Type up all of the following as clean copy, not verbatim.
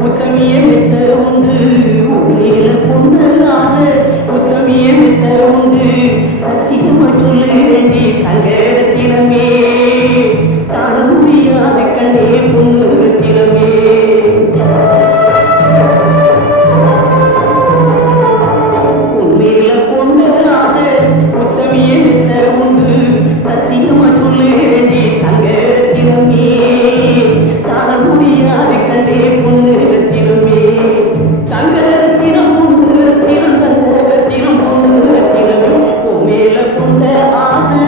உத்தமிய மெத்த உண்டு உண்மையில பொண்ணு ஆசை உத்தமிய மெத்த உண்டு சத்தியமா சொல்லுறேண்டி தங்க ரத்தினமே காண முடியாத கண்ணே பொண்ணு ரத்தினமே உண்மையில பொண்ணு ஆசை உத்தமிய மெத்த உண்டு சத்தியமா சொல்லுறேண்டி தங்க ரத்தினமே காண முடியாத கண்ணே பொண்ணு ரத்தினமே தங்க ரத்தினம் பொண்ணு ரத்தினம் தங்க ரத்தினம் பொண்ணு ரத்தினமே உண்மையில பொண்ணு ஆசை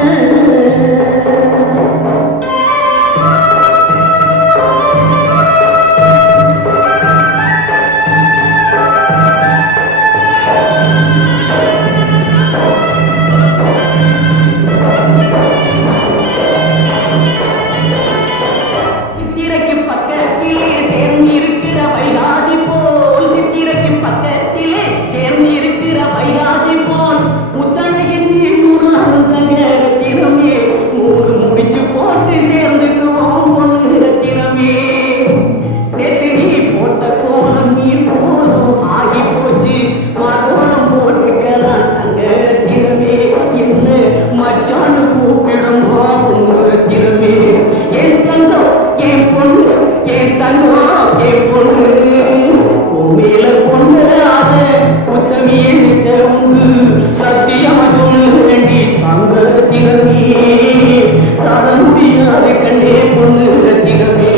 சித்திரைக்கு பக்கத்திலே சேர்ந்திருக்கிற வைகாசி போல் சித்திரைக்கு பக்கத்திலே சேர்ந்திருக்கிற வைகாசி போல் முத்தழகின் நூறாரும் தங்க ரத்தினமே மூடு முடிச்சு போட்டு சேர்ந்துக்குவோம் பொண்ணு ரத்தினமே நேற்று நீ போட்ட கோலம் நீ போலும் ஆகி போச்சு மரகோலம் போட்டுக்கலாம் தங்க ரத்தினமே என்ன மச்சான்னு கூப்பிடுமா பொண்ணு ரத்தினமே என் தங்கம் என் பொண்ணு என் தங்கம் என் பொண்ணு உண்மையில பொண்ணு ஆசை உத்தமிய மிக்க உண்டு சத்தியமா சொல்லு வேண்டி தங்க ரத்தினமே காண முடியாத கண்ணே பொண்ணு ரத்தினமே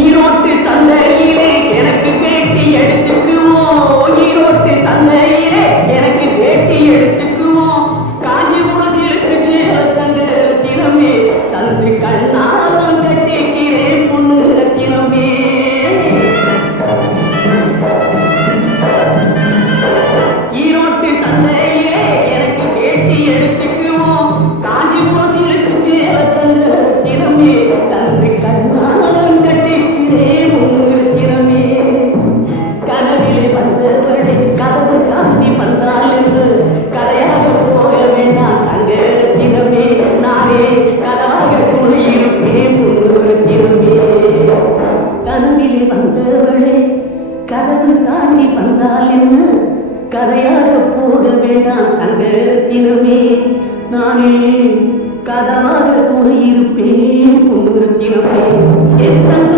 ஈரோட்டு சந்தையிலே எனக்கு வேட்டி எடுத்துக்குவோம் ஈரோட்டு சந்தையிலே எனக்கு வேட்டி எடுத்துக்குவோம் காஞ்சிபுரம் சிலுக்கு சீர தங்க ரத்தினமே சந்து கண்ணாலம் கட்டிக்கிறேன் பொண்ணு ரத்தினமே ஈரோட்டு சந்தையிலே எனக்கு வேட்டி எடுத்துக்குவோம் காஞ்சிபுரம் சிலுக்கு சீர தங்க ரத்தினமே சந்து கண்ணாலம் கட்டிக்கிறேன் பொண்ணு ரத்தினமே கனவிலே வந்தவளை கதவு சாத்தி வந்தால் என்று கதையாக போக வேண்டாம் தங்க ரத்தினமே நானே கதவாக துணை இருப்பேன் பொண்ணு ரத்தினமே கனவிலே வந்தவளை கதவு தாண்டி வந்தால் என்ன கதையாக போக வேண்டாம் தங்க ரத்தினமே நானே கதவாக துணை இருப்பேன் பொண்ணு ரத்தினமே எத்தனை